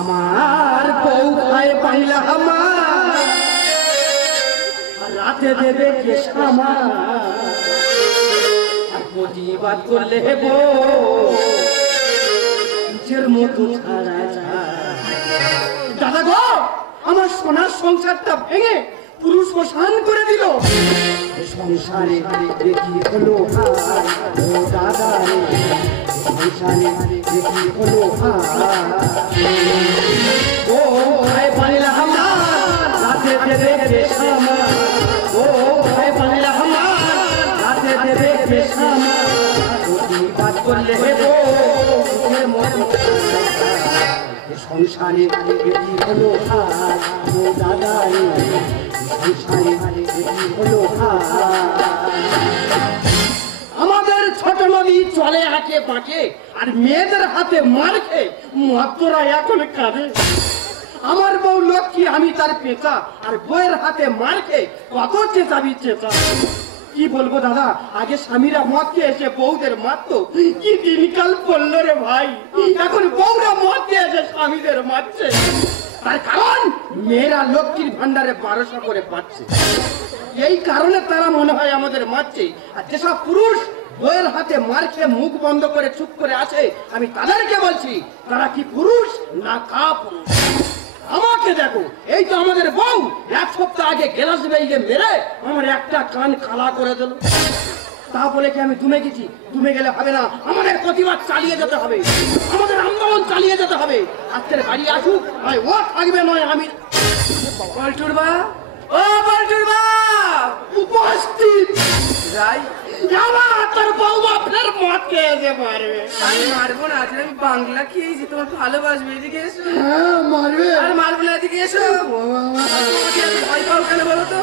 আমার বউ খায় পাইলা আমার রাতে দেবে কেশামা আর প্রতিবাদ করলে হেবো নিজের মতো ছাড়া যায়। দাদা গো, আমার সোনার সংসারটা ভেঙে পুরুষ প্রসান করে দিল। সংসারে দেখি হলো ও দাদা রে, সংসারে দেখি হলো ও ভাই পাইলা আমার রাতে দেবে কেশামা, ও ভাই পাইলা আমার রাতে দেবে কেশামা প্রতিবাদ করলে হেবো নিজের মতো সংসারে দেখি হলো ও দাদা রে, সংসারে দেখি হলো আমাদের ছোট নদী চলে হাঁকে বাঁকে আর মেয়েদের হাতে মার খেয়ে মহাত্মরা এখন কাঁদে। আমার বউ লক্ষ্মী, আমি তার পেঁচা, আর বউয়ের হাতে মার খেয়ে কত চেঁচাবি চেঁচা। কি বলবো দাদা, আগে স্বামীরা মদ খেয়ে এসে বউদের মারতো, কি দিনকাল পড়লো রে ভাই। এখন বউরা মদ খেয়ে এসে স্বামীদের মারছে। তার কারণ মেয়েরা লক্ষ্মীর ভান্ডারে 1200 করে পাচ্ছে, এই কারণে তারা মনে হয় আমাদের মারছে। আর যেসব পুরুষ বউয়ের হাতে মার খেয়ে মুখ বন্ধ করে চুপ করে আছে, আমি তাদেরকে বলছি তারা কি পুরুষ না কাপুরুষ। আমাকে দেখো, এই তো আমাদের বউ 1 সপ্তাহ আগে গেলাস বেইগে মেরে আমার একটা কান কালা করে দিল। তা বলে কি আমি দুমে গেছি? দুমে গেলে হবে না, আমাদের প্রতিবাদ চালিয়ে যেতে হবে, আমাদের আন্দোলন চালিয়ে যেতে হবে। আজকের বাড়ি আসুক, ভাই ও থাকবে নয় আমি। পল্টুরবা, ও পল্টুরবা উপস্থিত যাই। তোর বউমা ফের মদ খেয়েছে মারবে। আমি মারবো না, আজকে আমি বাংলা খেয়েছি, তোমার ভালোবাসবে। এদিকে এসো। মারবে আর মারবো না, এদিকে এসো। ভয় পাও কেন বলো তো?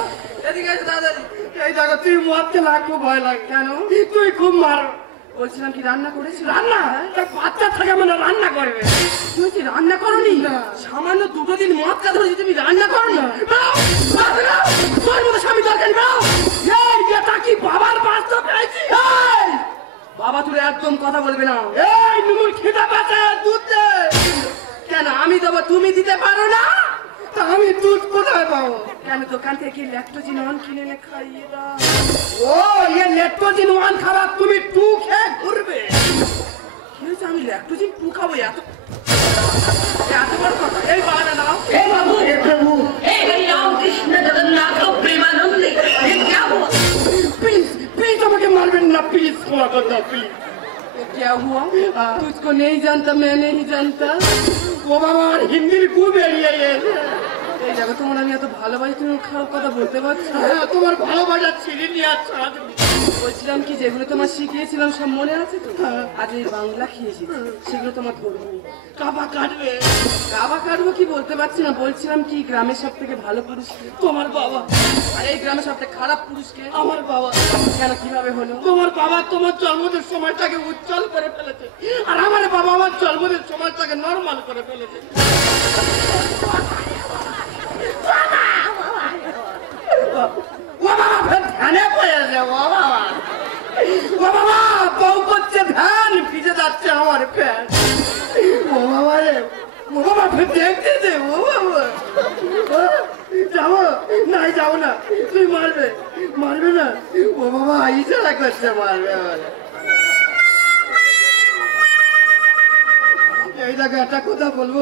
এদিকে এসো তাড়াতাড়ি। এই দেখো, তুই মদ খেলে খুব ভয় লাগে। কেন? তুই খুব মার। বলছিলাম কি রান্না করেছি? রান্না বাচ্চা থাকে মানে রান্না করবে। তুমি কি রান্না করনি? সামান্য 2 দিন মদ খা ধরেছি, তুমি রান্না করনি? তোর মতো স্বামী দরকার নাও। এই যেটা কি বাবার বাস্তব পেয়েছি। বাবা তুই একদম কথা বলবে না। এই নুমুর খিদা পাচ্ছে, দুধ দে। কেন আমি দেবো, তুমি দিতে পারো না? তা আমি দুধ কোথায় পাবো? কেন দোকান থেকে ল্যাকটোজিন অন কিনে এনে খাইয়ে দাও। ও ইয়ে ল্যাকটোজিন 1 খাবার, তুমি 2 খেয়ে ঘুরবে। কি হয়েছে? আমি ল্যাকটোজিন 2 খাবো? এত বড় কথা। এই বাবা নাও। हे बाबू, हे प्रभु, हे हरि राम कृष्ण जगन्नाथ प्रेमानंद, ये क्या हुआ? प्लीज प्लीज আমাকে মারবেন না, প্লিজ ক্ষমা করে দাও প্লিজ। क्या हुआ? तुझको नहीं जानता, मैं नहीं जानता। ও বাবা, আর হিন্দির গু বেরিয়ে গেছে। এই দেখো, তোমার আমি এত ভালোবাসি, তুমি খারাপ কথা বলতে পারছো না। হ্যাঁ, তোমার ভালোবাসা ছিঁড়ে নিয়ে আসছে। বলছিলাম কি, যেগুলো তোমার শিখিয়েছিলাম সব মনে আছে তো? আজ এই বাংলা খেয়েছি, সেগুলো তোমার ধরবো। কাবা কাটবে। কাবা কাটবো কি বলতে পারছি না। বলছিলাম কি, গ্রামের সব থেকে ভালো পুরুষ কে? তোমার বাবা। আর এই গ্রামের সব থেকে খারাপ পুরুষ কে? আমার বাবা। কেন, কিভাবে হলো? তোমার বাবা তোমার জন্মদিন সময়টাকে উজ্জ্বল করে ফেলেছে, আর আমার বাবা আমার জন্মদিন সময়টাকে নরমাল করে ফেলেছে। ও বাবা, ফের ধ্যানে পড়েছে। ও বাবা, ও বাবা, বউ করছে ধ্যান, ভিজে যাচ্ছে আমার প্যান্ট। ও বাবা রে, ও বাবা, ফের দেখতেছে। ও বাবা, যাবো নাই, যাবো না। তুই মারবে, মারবে না। ও বাবা, ইশারা করছে মারবে। এই দেখো, একটা কথা বলবো,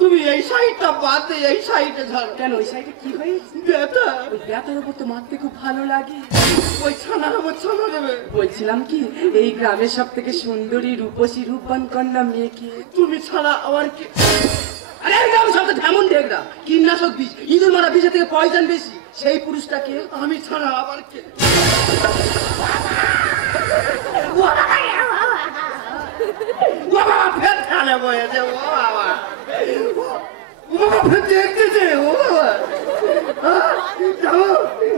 তুমি এই সাইডটা বাদ দিয়ে এই সাইডে ধরো। কেন, ওই সাইডে কি হয়েছে? ব্যথা। ওই ব্যথার উপর তো মারতে খুব ভালো লাগে। ওই ছানার উপর ছানা দেবে। বলছিলাম কি, এই গ্রামের সব থেকে সুন্দরী রূপসী রূপবান কন্যা মেয়ে কি? তুমি ছাড়া আমার কি? আরে এই গ্রামের সব থেকে ঢেমন ঢেকরা, কীটনাশক বিষ, ইঁদুর মারা বিষের থেকে পয়জন বেশি, সেই পুরুষটাকে। আমি ছাড়া আবার কে? ও বাবা, ফের ধ্যানে বয়েছে। ও বাবা, ও বাবা, ফের দেখতেছে। ও বাবা, যাবো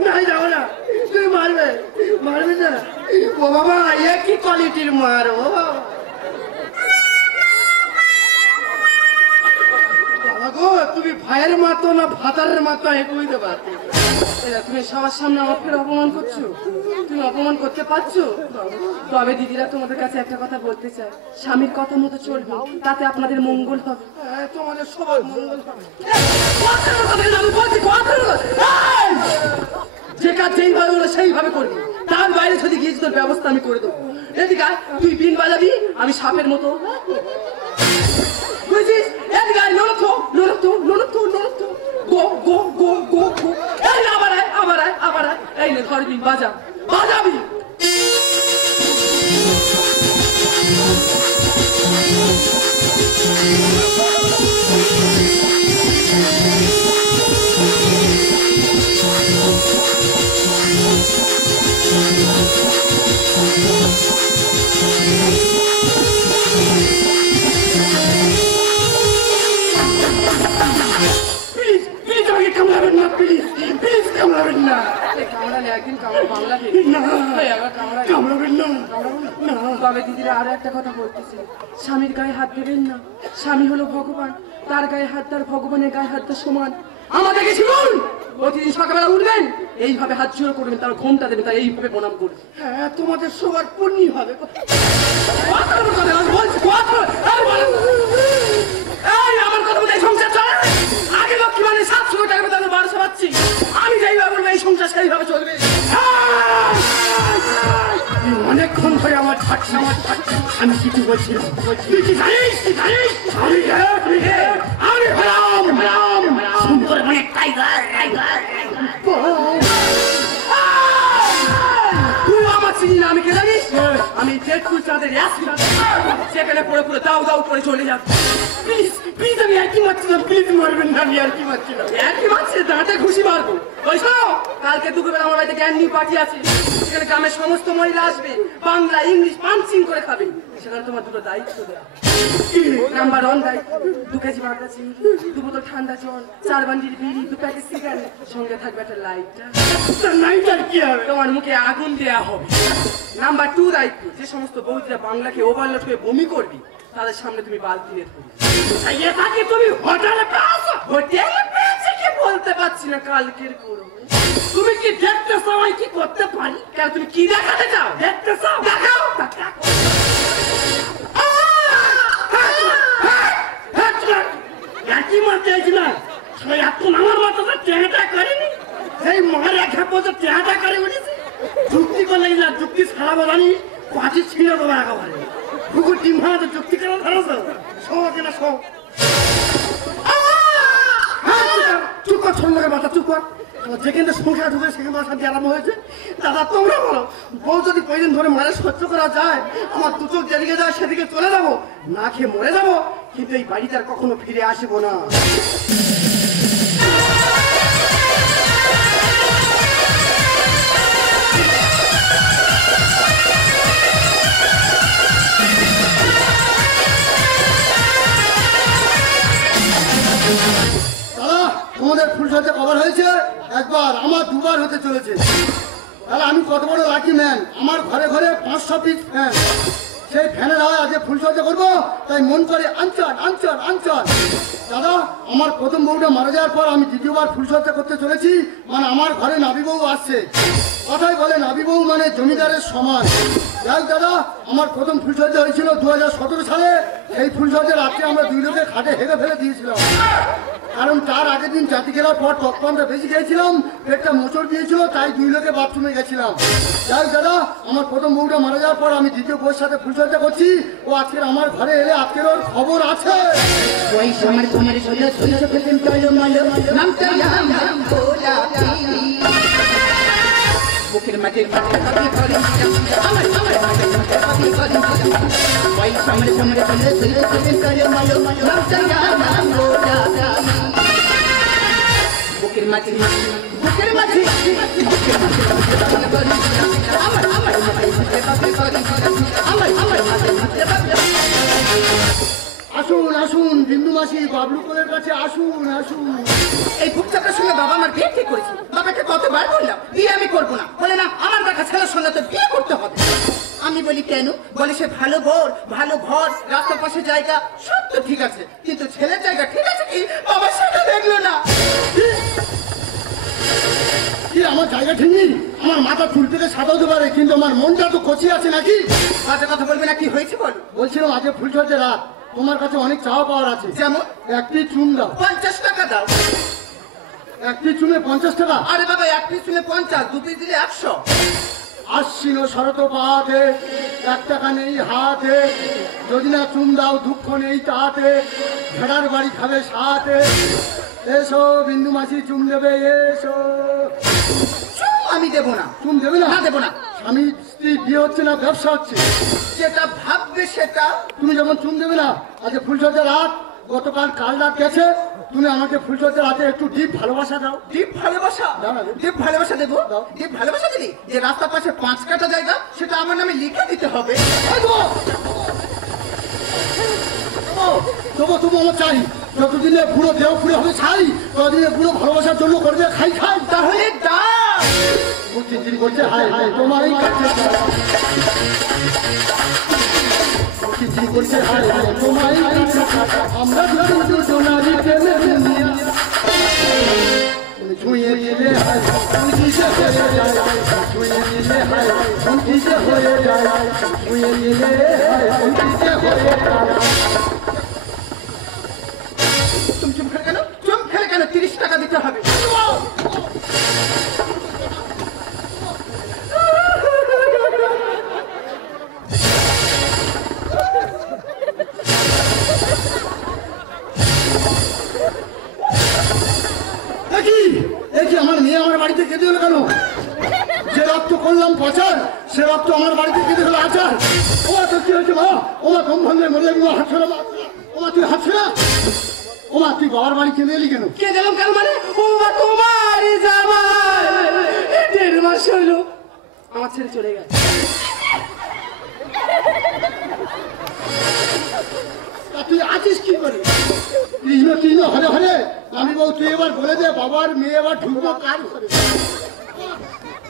নাই, যাবো না। তুই মারবে, মারবে না। ও বাবা, একই কোয়ালিটির মার। ও বাবা, বাবা গো, তুমি ভাইয়ের মাতো না ভাতারের মাতো বুঝতে পারছো? এরা তুমি সবার সামনে আমার ফের অপমান করছো, তুমি অপমান করতে পারছো? তবে দিদিরা তোমাদের কাছে একটা কথা বলতে চাই, স্বামীর কথা মতো চলবে, তাতে আপনাদের মঙ্গল হবে। তোমাদের সবার মঙ্গল হবে। যে কাজ যেইভাবে বলে সেইভাবে করবি, তার বাইরে যদি গিয়েছি তোর ব্যবস্থা আমি করে দেবো। এদিকে আয়, তুই বিন বাজাবি, আমি সাপের মতো বুঝছিস? এদিকে আয়, নড়তো নড়তো নড়তো নড়তো, গো গো গো গো গো। এই আবার আয়, আবার আয়, আবার আয়। এই নে ধর বিন, বাজা, বাজাবি। তবে দিদিরা আরো একটা কথা বলতেছে, স্বামীর গায়ে হাত দেবেন না। স্বামী হলো ভগবান, তার গায়ে হাত তার ভগবানের গায়ে হাতটা সমান। আমাদেরকে শিখুন, প্রতিদিন সকালবেলা উঠবেন, এইভাবে হাত জোড় করবেন, তার ঘোমটা দেবেন, তার এইভাবে প্রণাম করবেন। হ্যাঁ, তোমাদের সবার পুণ্যি হবে। আমার কথা বলে সংসার চলে। আগে লক্ষ্মী মানে 700 টাকা বেতন 1200 পাচ্ছি, আমি যেইভাবে বলবো এই সংসার সেইভাবে চলবে। অনেকক্ষণ ধরে আমার থাকছে, আমি কিছু বলছিলাম। তুই কি জানিস? আমি হলাম সুন্দর মানে টাইগার। তুই আমার চিনি না, আমি কে জানিস? আমি পেট্রোল চাঁদের সেখানে পড়ে পড়ে দাউ দাউ করে চলে যাচ্ছে। প্লিজ আমি আর কি মারছিলাম, প্লিজ মারবেন না, আমি আর কি মারছিলাম। একই মারছে, দাঁতে ঘুষি মারবো। ওই শোনো, কালকে দুপুরবেলা আমার বাড়িতে ক্যান্ডি পার্টি আছে, সেখানে গ্রামের সমস্ত মহিলা আসবে, বাংলা ইংলিশ পাঞ্চিং করে খাবে। সেখানে তোমার দুটো দায়িত্ব দেওয়া। নাম্বার 1 দায়িত্ব, 2 কেজি বাগদা চিংড়ি, 2 বোতল ঠান্ডা জল, 4 বান্ডিল বিড়ি, 2 প্যাকেট সিগারেট, সঙ্গে থাকবে একটা লাইটার। নাইটার কি হবে? তোমার মুখে আগুন দেয়া হবে। নাম্বার 2 দায়িত্ব, যে সমস্ত বৌদিরা বাংলাকে ওভারলোড হয়ে বমি করবি, তাদের সামনে তুমি বালতি নিয়ে ধরবে। এটাকে তুমি হোটেলে পেয়েছো? হোটেলে পেয়েছে কি বলতে পারছি না, কালকের করো। তুমি কি দেখতে চাও আমি কি করতে পারি? কেন তুমি কি দেখাতে চাও? দেখতে চাও? দেখাও। একই মারতে চাইছিলাম, এখন আমার মাথাটা টেহাটা করেনি, সেই মার এক হাতে টেহাটা করে উঠেছে। যুক্তি করলে না, যুক্তি ছাড়াবো জানি, পাঁচি ছিঁড়ে দেবো একেবারে। কুকুর ডিম ভাড়াতে যুক্তি করে ধরেছ, শো কিনা শো। চুপ কর, ছোট লোকের মাথা চুপ কর। যেখানে সংখ্যা ঢুকে সেখানে শান্তি আরম্ভ হয়েছে। দাদা তোমরা বলো, বউ যদি কয়েকদিন ধরে মারে সহ্য করা যায়, আমার দু চোখ যেদিকে যায় সেদিকে চলে যাবো, না খেয়ে মরে যাবো, কিন্তু এই বাড়িতে আর কখনো ফিরে আসবো না। তোমাদের ফুলসজ্জা কভার হয়েছে একবার, আমার দুবার হতে চলেছে। তাহলে আমি কত বড় লাকি ম্যান, আমার ঘরে ঘরে 500 পিস ফ্যান। সেই ফ্যানের হাওয়ায় আজকে ফুলসজ্জা করবো, তাই মন করে আনচন। দাদা, আমার প্রথম বউটা মারা যাওয়ার পর আমি দ্বিতীয়বার ফুলসজ্জা করতে চলেছি, মানে আমার ঘরে নাবি বউ আসছে। কথাই বলে নাবি বউ মানে জমিদারের সমান। যাই দাদা, আমার প্রথম ফুলসজ্জা হয়েছিল 2017 সালে। সেই ফুলসজ্জা রাত্রে আমরা 2 লোকে খাটে হেগে ফেলে দিয়েছিলাম, কারণ তার আগের দিন জাতি খেলার পর টকপানটা বেশি খেয়েছিলাম, পেটটা মোচড় দিয়েছিল, তাই 2 লোকে বাথরুমে গেছিলাম। যাই দাদা, আমার প্রথম বউটা মারা যাওয়ার পর আমি দ্বিতীয় বউর সাথে ফুলসজ্জা করছি। ও আজকের আমার ঘরে এলে আজকের ওর খবর আছে। ওই সময় তোমার সোনা সোনা প্রেম টলমলো নামটা নাম গোলাপি বুকের মাঝে মাঝে কবি করি আমার কবি করি ওই সময় সোনা সোনা প্রেম টলমলো নামটা নাম গোলাপি বুকের মাঝে আসুন বিন্দু মাসি, বাবলু কোলের কাছে আসুন। এই বুকটার সঙ্গে বাবা আমার বিয়ে ঠিক করেছে। বাবাকে কতবার বললাম বিয়ে আমি করবো না, বলে না আমার দেখা ছেলের সঙ্গে তো বিয়ে করতে হবে। আমি বলি কেন? বলে সে ভালো ঘর, ভালো ঘর, রাস্তার পাশে জায়গা, সব তো ঠিক আছে, কিন্তু ছেলের জায়গা ঠিক আছে কি? বাবা সেটা লাগলো না। কি আমার জায়গা ঠিক নেই? আমার মাথা চুল থেকে সাদা হতে পারে, কিন্তু আমার মনটা তো কচি আছে নাকি? বাজে কথা বলবে না, কি হয়েছে বলো। বলছিলাম আজকে ফুলসজ্জার রাত, তোমার কাছে অনেক চাওয়া পাওয়ার আছে। যেমন একটি চুন দাও। 50 টাকা দাও। একটি চুনে 50 টাকা? আরে বাবা, এক পিস চুনে 50, 2 পিস দিলে 100। আশ্বিন শরত পাতে, 1 টাকা নেই হাতে, যদি না চুন দাও দুঃখ নেই তাতে, ভেড়ার বাড়ি খাবে সাথে, এসো বিন্দু মাসি চুন দেবে এসো। আমি দেবো না। চুন দেবে না? না, দেবো না। স্বামী স্ত্রী বিয়ে হচ্ছে না ব্যবসা হচ্ছে? যেটা ভাববে সেটা। তুমি যখন চুন দেবে না, আজকে ফুলসজ্জার রাত, গতকাল কাল রাত গেছে, তুমি আমাকে ফুলসজ্জার রাতে একটু ডিপ ভালোবাসা দাও। ডিপ ভালোবাসা? দাও না। ডিপ ভালোবাসা দেবো? দাও। ডিপ ভালোবাসা দিলি? যে রাস্তার পাশে 5 কাঠা জায়গা, সেটা আমার নামে লিখে দিতে হবে। তবু তবু আমার চাই, যতদিনে পুরো দেহ পুরো হবে ছাই, ততদিনে পুরো ভালোবাসার জন্য করবে খাই খাই। তাহলে দাও। চিনচিন করছে হাই হাই তোমারই কাছে, চিনচিন করছে হাই হাই তোমারই কাছে, আমরা দুজনারই প্রেমে দুনিয়া, তুমি ছুঁয়ে নিলে হাই তুমি কিসে হয়ে যায়, ছুঁয়ে নিলে হাই তুমি কিসে হয়ে যায়, ছুঁয়ে নিলে হাই তুমি কিসে হয়ে যায়। তুমি চুপ খেলে কেন? চুপ খেলে কেন? 30 টাকা দিতে হবে। দেখি আমার মেয়ে আমার বাড়িতে কেঁদে হলো কেন? যে রক্ত করলাম পাচার, সে রক্ত আমার বাড়িতে কেঁদে হলো আচার। ওমা তোর কি হয়েছে মা? ওমা দম ভাঙলে মরলে হাঁটছে না। ওমা তুই হাঁটছে না? ওমা তুই বাবার বাড়ি কেঁদে এলি কেন? কে গেলাম কেন মানে? ও মা, তোমার জামাই 1.5 মাস হলো আমার ছেড়ে চলে গেছে। তা তুই আছিস কি করে? কৃষ্ণ কৃষ্ণ হরে হরে, আমি বউ তুই এবার বলে দে বাবার মেয়ে এবার ঢুকবো কার করে?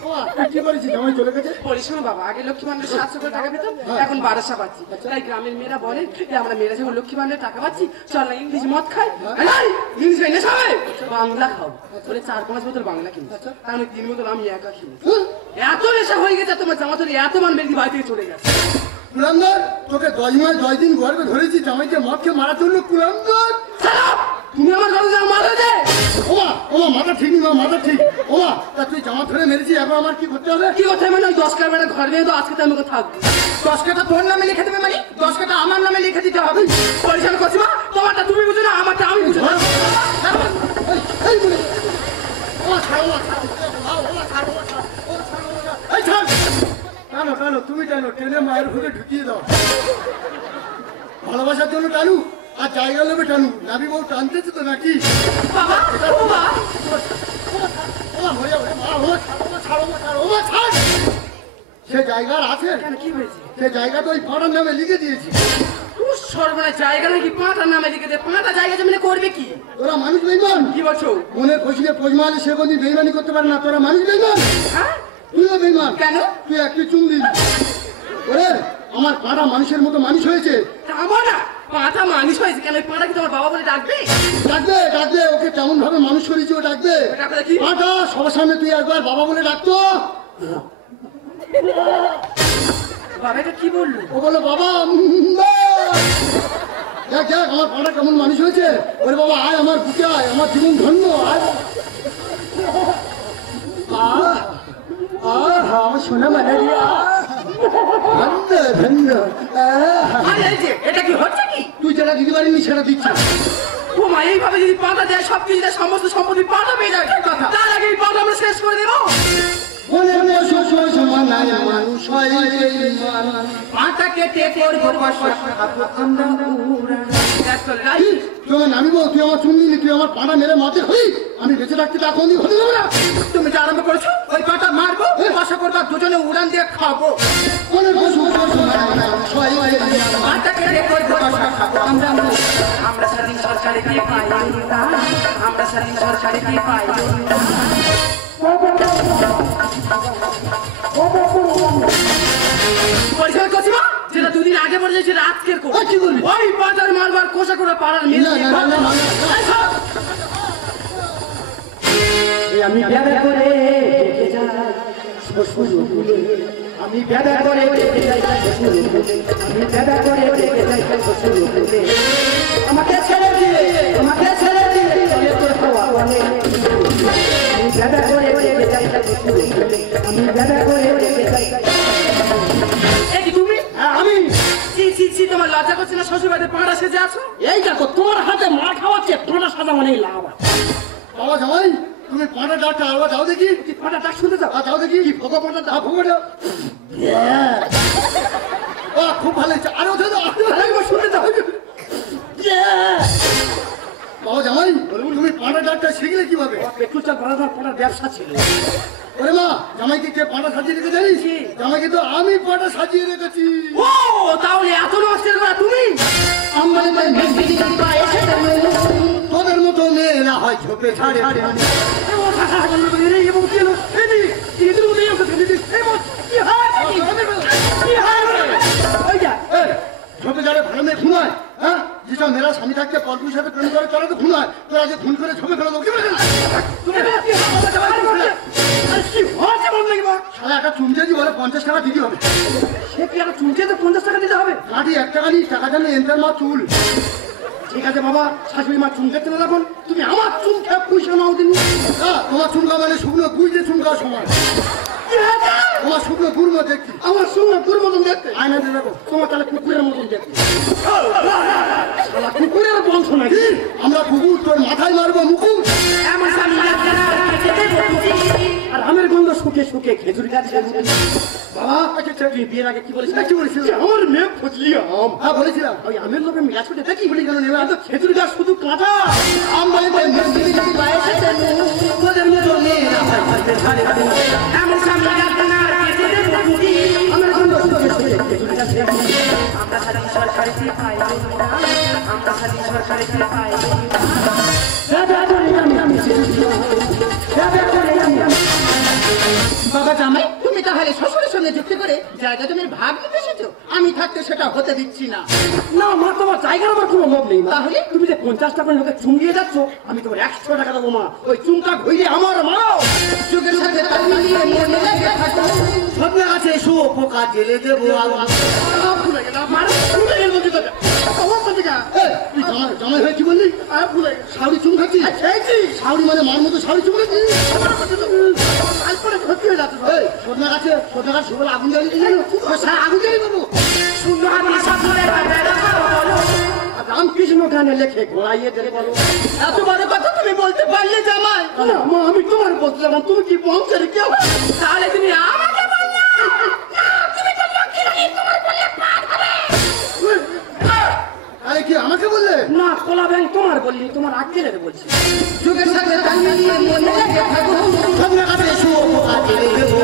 ওমা তুই কি করেছিস? জামাই চলে গেছে। পরিশ্রম বাবা, আগে লক্ষ্মী ভান্ডারে 700 করে টাকা পেতাম, এখন 1200 পাচ্ছি। তাই গ্রামের মেয়েরা বলে যে আমরা মেয়েরা যখন লক্ষ্মী ভান্ডারে টাকা পাচ্ছি, চল না ইংলিশ মদ খাই। ইংলিশ খাই না সবাই, বাংলা খাও বলে 4-5 বোতল বাংলা কিনি, তার আমি 3 বোতল আমি একা কিনি। এত নেশা হয়ে গেছে তোমার জামা, তোর এত মান বেশি বাড়ি থেকে চলে গেছে। কুলাঙ্গার, তোকে 10 মাস 10 দিন গর্বে ধরেছি জামাইকে মদকে মারার জন্য। কুলাঙ্গার, তুমি আমার ঘরে যাও মারা যায়। ওমা ওমা মাথা ঠিক না, মাথা ঠিক। ওমা তা তুই জামা ধরে মেরেছি, এখন আমার কি করতে হবে? কি কথা মানে? ওই 10 কার বেটা ঘর বেঁধে তো আজকে তো আমি ওকে থাকবো। 10 কাঠা তোর নামে লিখে দেবে মানে? 10 কাঠা আমার নামে লিখে দিতে হবে। পরিশ্রম করছি মা, তোমারটা তুমি বুঝো না, আমারটা আমি বুঝো না। এই বলে ওমা ছাড়ো, ওমা ছাড়ো, ওমা ছাড়ো, ওমা ছাড়ো, ওমা ছাড়ো, এই ছাড়। টানো টানো, তুমি টানো, টেনে মায়ের ঘুরে ঢুকিয়ে দাও। ভালোবাসার জন্য টানু আর জায়গা নেবে টানু, নাবি বউ টানতেছে তো নাকি? বাবা, ও মা, ওমা হয়ে যাবে, মা ওমা ছাড়ো, ওমা ছাড়ো, ওমা ছাড়ো, ওমা ছাড়। সে জায়গার আছে? কেন কি হয়েছে? সে জায়গা তো ওই পাড়ার নামে লিখে দিয়েছি। সর্বনা জায়গা নাকি 5টা নামে লিখে দে, 5টা জায়গা জমিনে করবে কি? তোরা মানুষ বেইমান? কি বলছো? মনে খুশিতে পোজমালে সে কোনদিন বেইমানি করতে পারে না। তোরা মানুষ বেইমান? হ্যাঁ তুইও বেইমান। কেন? তুই একটি চুম দিবি। ওরে আমার পাড়া মানুষের মতো মানুষ হয়েছে। যাবো না, 5টা মানুষ হয়েছে কেন? ওই 5টা কি তোমার বাবা বলে ডাকবে? ডাকবে ডাকবে, ওকে কেমন ভাবে মানুষ করেছি ও ডাকবে। ডাকবে কি? পাটা সবার সামনে তুই একবার বাবা বলে ডাকতো। বাবা এটা কি বললো? ও বলে বাবা দেখ দেখ আমার পাড়া কেমন মানুষ হয়েছে। ওরে বাবা আয় আমার বুকে আয়, আমার জীবন ধন্য আয়। আমার সোনা মানারিয়া ধন্য ধন্য। আরে এই যে এটা কি হচ্ছে কি? তুই যেটা দিতে পারিনি সেটা দিচ্ছি। ও মা, এইভাবে যদি 5টা দেয়, সব কিছু দেয়, সমস্ত সম্পত্তি 5টা পেয়ে যাবে। কথা। তার আগে এই 5টা আমরা শেষ করে দেবো। মনে মনে সমানায় মানুষ হয় বেঈমান। পাটা কেটে করবো বসা, আমরা উড়ান। দেখ তো, রাইট? তুই নামিব, তুই আমার চুন দিলি, তুই আমার পাড়া মেরে মাঝে হই। আমি বেঁচে থাকতে তা কোনদিন হতে দেবো না। তুমি যে আরম্ভ করেছো, ওই পাটা মারবো, বসা করবো, দুজনে উড়ান দিয়ে খাবো। মনে মনে সমানায় মানুষ হয় বেঈমান। পাটা কেটে করবো বসা, আমরা উড়ান। আমরা স্বাধীন সরকারে কি পাই না, আমরা স্বাধীন সরকারে কি পাই না। পরিষ্কার করছি মা, যেটা 2 দিন আগে বলে সেটা আজকের করবো। কি করবি? ওই 5টার মারবার কোষা করে পাড়ার মেয়ে। না, না, না, না, না, না। আমি ব্যাধা করে দেখে যাই শ্বশুর বলে আমি ব্যাধা করে দেখে যাই শ্বশুর বলে আমি ব্যাধা করে দেখে যাই শ্বশুর বলে আমাকে ছেড়ে দিয়ে চলে তোর খাওয়া বলে আমি ব্যাধা করে দেখে যাই শ্বশুর বলে আমি ব্যাধা করে দেখে যাই। এই কি তুমি? হ্যাঁ, আমি ছি তোমার লজ্জা করছে না শ্বশুর বাড়িতে পাড়া সেজে আছো? এই দেখো তোমার হাতে মার খাওয়াচ্ছে তোমার সাদা মানে লাভ আছে। বাবা জামাই তুমি পাটা ডাকটা আরো যাও দেখি। পাটা ডাক শুনতে যাও যাও দেখি কি ভোগা পাটা ডাক ভোগ দাও। খুব ভালো হয়েছে আরো দাও আরেকবার শুনতে যাও। বাবা জামাই তুমি পাটা ডাকটা শিখলে কিভাবে? পেট্রোল চাল বাড়ানোর পাটার ব্যবসা ছিল। ওরে মা জামাইকে কে পাটা সাজিয়ে রেখে জানিস? জামাইকে তো আমি পাটা সাজিয়ে রেখেছি। ও তাহলে এত নষ্টের করা তুমি? তোদের মতো মেয়েরা হয় ঝোপে ছাড়ে ঝোপে ছাড়ে ভালো মেয়ে খুন হয়। হ্যাঁ যেসব মেয়েরা স্বামী থাকতে পরপুর সাথে প্রেম করে তারা তো খুন হয়। তোরা যে খুন করে ঝোপে ফেলে দেবো সারা একটা চুমচে দিয়ে বলে 50 টাকা দিতে হবে। সে কি আর চুলছে তো 50 টাকা দিতে হবে? কাঠি 1 টাকা নিস টাকা জানে এন্টার মা চুল। ঠিক আছে বাবা, শাশুড়ি মা চুন দেখতে না যখন তুমি আমার চুন খেয়ে পয়সা নাও দিন। হ্যাঁ তোমার চুল খাওয়া মানে শুকনো গুই দিয়ে চুল খাওয়া সমান। তোমার শুকনো গুড় মতো দেখছি। আমার সঙ্গে তোর মতন দেখতে আয়না দিয়ে দেখো তোমার তাহলে কুকুরের মতন দেখতে। শালা কুকুরের বংশ নাকি? আমরা কুকুর তোর মাথায় মারবো মুকুট। এমন স্বামী লাগছে না, খেতে দেবো তুমি। আর আমের গন্ধ শুকে শুকে খেজুরি গাছ বাবা তুই বিয়ের আগে কি বলেছিস? কি বলেছিস? আমার মেয়ে ফজলি আম। হ্যাঁ বলেছিলাম। ওই আমের লোভে মেয়ে ছুটে দেখি বলি কেন নেবে? এত খেজুরি গাছ শুধু কাঁটা। আম বলে তোদের মতো মেয়েরা হয় ঝোপে ছাড়ে। এমন স্বামী লাগছে না, খেতে দেবো তুমি। আমের গন্ধ শুকে শুকে খেজুরি গাছ আমরা খালি সরকারিতে পাই না, আমরা খালি সরকারিতে পাই না। বাবা জামাই তুমি তাহলে শ্বশুরের সঙ্গে যুক্তি করে জায়গা জমির ভাগ নিতে এসেছো? আমি থাকতে সেটা হতে দিচ্ছি না। না মা, তোমার জায়গার আমার কোনো লোভ নেই। তাহলে? তুমি যে 50 টাকা লোকে চুন দিয়ে যাচ্ছ, আমি তোমার 100 টাকা দেবো মা। ওই চুনটা ঘুরিয়ে আমার মারো। যুগের সাথে তাল মিলিয়ে মনে লেগে থাকো। স্বপ্নে আছে শো পোকা জেলে দেবো ভুলে গেলাম, মারো, ভুলে গেলাম বলছি তোকে। আমার বলছি না। তুই জামাই হয়ে কি বললি? ভুলে শাউরি চুম খাচ্ছিস? খেয়েছি। শাউরি মানে মার মতো শাউরি চুম খাচ্ছিস? তারপরে ভর্তি হয়ে যাচ্ছে। সোনা গাছে সকাল আগুন জ্বালিয়ে দিয়ে আগুন জ্বালিয়ে দেবো। শূন্য হাতি সাথে বেড়া করো বলো। রামকৃষ্ণ গানে লেখে ঘোড়াইয়ে দেবে বলো। এত বড় কথা তুমি বলতে পারলে জামাই? না মা, আমি তোমার বলছিলাম, তুমি কি পৌঁছে কেউ? তাহলে তুমি আমাকে বললে আরে কি আমাকে বললে? না, কলা ব্যাং তোমার বলিনি, তোমার আক্কেলের বলছি। যুগের সাথে তাল মিলিয়ে মনে লেগে থাকো। স্বপ্নে আছে শো পোকা জেলে দেবো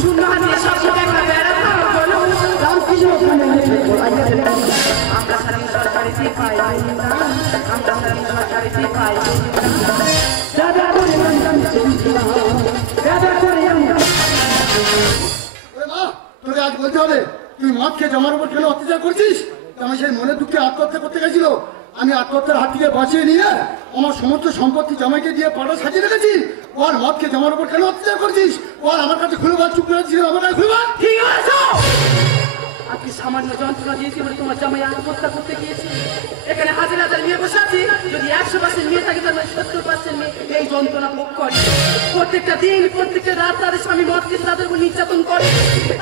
শূন্য হাতি সাথে বেড়া করো বলো। রামকৃষ্ণ গানে লেখে ঘোড়াইয়ে দেবে বলো। আমরা খালি সরকারিতে পাই না, আমরা খালি সরকারিতে পাই না। দাদা করে দাদা করে ওরে মা তোকে আজ বলতে হবে তুই মদ খেয়ে জামার উপর কেন অত্যাচার করছিস? আমি সেই মনের দুঃখে আত্মহত্যা করতে গেছিল। আমি আত্মহত্যার হাত থেকে বাঁচিয়ে নিয়ে আমার সমস্ত সম্পত্তি জামাইকে দিয়ে পাড়া সাজিয়ে রেখেছি। ওর মদ খেয়ে জামার উপর কেন অত্যাচার করছিস? ওর আমার কাছে খুলে বল, চুপ করে ছিল আমার কাছে খুলে বল। ঠিক আছে, আজকে সামান্য যন্ত্রণা দিয়েছি বলে তোমার জামাই আত্মহত্যা করতে গিয়েছে। এখানে হাজার হাজার মেয়ে বসে আছে, যদি 100% মেয়ে থাকে তার মানে 70% মেয়ে এই যন্ত্রণা ভোগ করে। প্রত্যেকটা দিন প্রত্যেকটা রাত তাদের স্বামী মদ খেয়ে তাদের উপর নির্যাতন করে।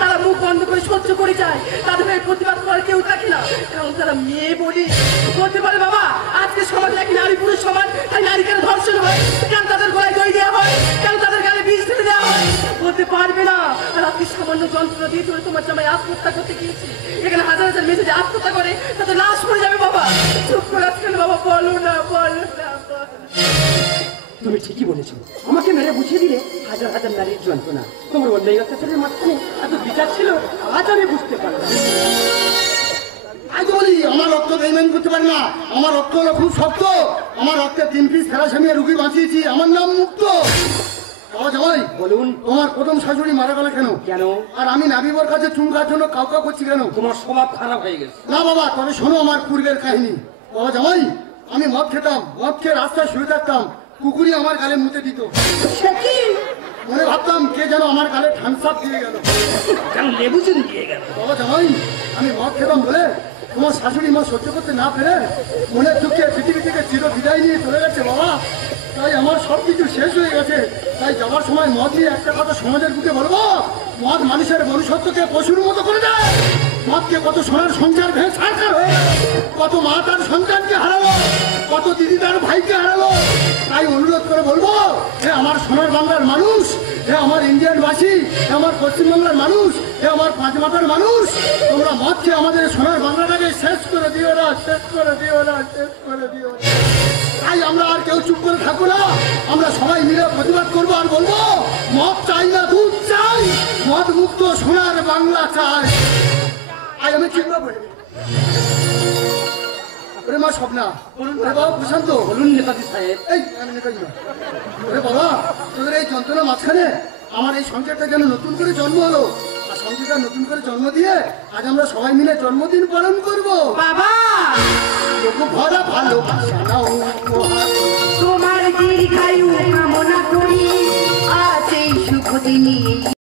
তারা মুখ বন্ধ করে সহ্য করে যায়, তাদের হয়ে প্রতিবাদ করার কেউ থাকে না, কারণ তারা মেয়ে বলি বলতে পারে বাবা আজকে সমাজ নাকি নারী পুরুষ সমান, তাই নারী কেন ধর্ষণ হয়, কেন তাদের গলায় দই দেওয়া হয়, কেন তাদের গালে বিষ ফেলে দেওয়া হয়, বলতে পারবে না। আর আজকে সামান্য যন্ত্রণা দিয়ে চলে তোমার জামাই আত্মহত্যা করতে গিয়েছে। এখানে হাজার হাজার মেয়ে যদি আত্মহত্যা করে তাদের লাশ পড়ে যাবে বাবা। চুপ করে আজকাল বাবা বলো না, বলো না, বলো না। তুমি ঠিকই বলেছো, আমাকে মেরে বুঝিয়ে দিলে হাজার হাজার নারীর যন্ত্রণা। তোমার অন্যায় অত্যাচারের মাঝখানে এত বিচার ছিল, আজ আমি বুঝতে পারলাম। আজ বলি আমার রক্ত বেইমান করতে পারি না। আমার রক্ত হলো খুব শক্ত। আমার রক্তে 3 পিস থ্যালাসেমিয়া রুগী বাঁচিয়েছি। আমার নাম মুক্ত। বাবা জামাই বলুন, তোমার প্রথম শাশুড়ি মারা গেল কেন? কেন? আর আমি নাবিবর কাছে চুন খাওয়ার জন্য কাউকা করছি কেন? তোমার স্বভাব খারাপ হয়ে গেছে। না বাবা, তবে শোনো আমার পূর্বের কাহিনী। বাবা জামাই আমি মদ খেতাম, মদ খেয়ে রাস্তায় শুয়ে থাকতাম। কুকুরই আমার গালে মুতে দিত। সে কি? মনে ভাবতাম কে যেন আমার গালে ঠান্সাপ দিয়ে গেল। কেন লেবু চিনি দিয়ে গেল? বাবা জামাই, আমি মদ খেতাম বলে তোমার শাশুড়ি মা সহ্য করতে না পেরে মনের দুঃখে পৃথিবী থেকে চির বিদায় নিয়ে চলে গেছে বাবা। তাই আমার সব কিছু শেষ হয়ে গেছে। তাই যাওয়ার সময় মদ নিয়ে একটা কথা সমাজের বুকে বলবো, মদ মানুষের মনুষ্যত্বকে পশুর মতো করে দেয়। মদকে কত সোনার সংসার ভেঙে ছাড়খার হয়ে গেল, কত মা তার সন্তানকে হারালো, কত দিদি তার ভাইকে হারালো। তাই অনুরোধ করে বলবো, হে আমার সোনার বাংলার মানুষ, হে আমার ইন্ডিয়ান বাসী, হে আমার পশ্চিমবাংলার মানুষ, হে আমার পাঁচ মাথার মানুষ, তোমরা মদকে আমাদের সোনার বাংলাটাকে শেষ করে দিও না, শেষ করে দিও না, শেষ করে দিও না। তাই আমরা আর কেউ চুপ করে থাকবো না, আমরা সবাই মিলে প্রতিবাদ করবো আর বলবো, মদ চাই না, দুধ চাই, মদ মুক্ত সোনার বাংলা চাই। আজ আমি চিন্তা করি ওরে মা স্বপ্না, ওরে বাবা প্রশান্ত, বলুন নেতাজি সাহেব। এই আমি নেতাজি না। ওরে বাবা, তোদের এই যন্ত্রণা মাঝখানে আমার এই সংসারটা যেন নতুন করে জন্ম হলো, আর সংসারটা নতুন করে জন্ম দিয়ে আজ আমরা সবাই মিলে জন্মদিন পালন করবো। বাবা, লোক ভরা ভালোবাসা নাও উপহার। তোমার দীর্ঘায়ু কামনা করি, আজ এই শুভ দিনে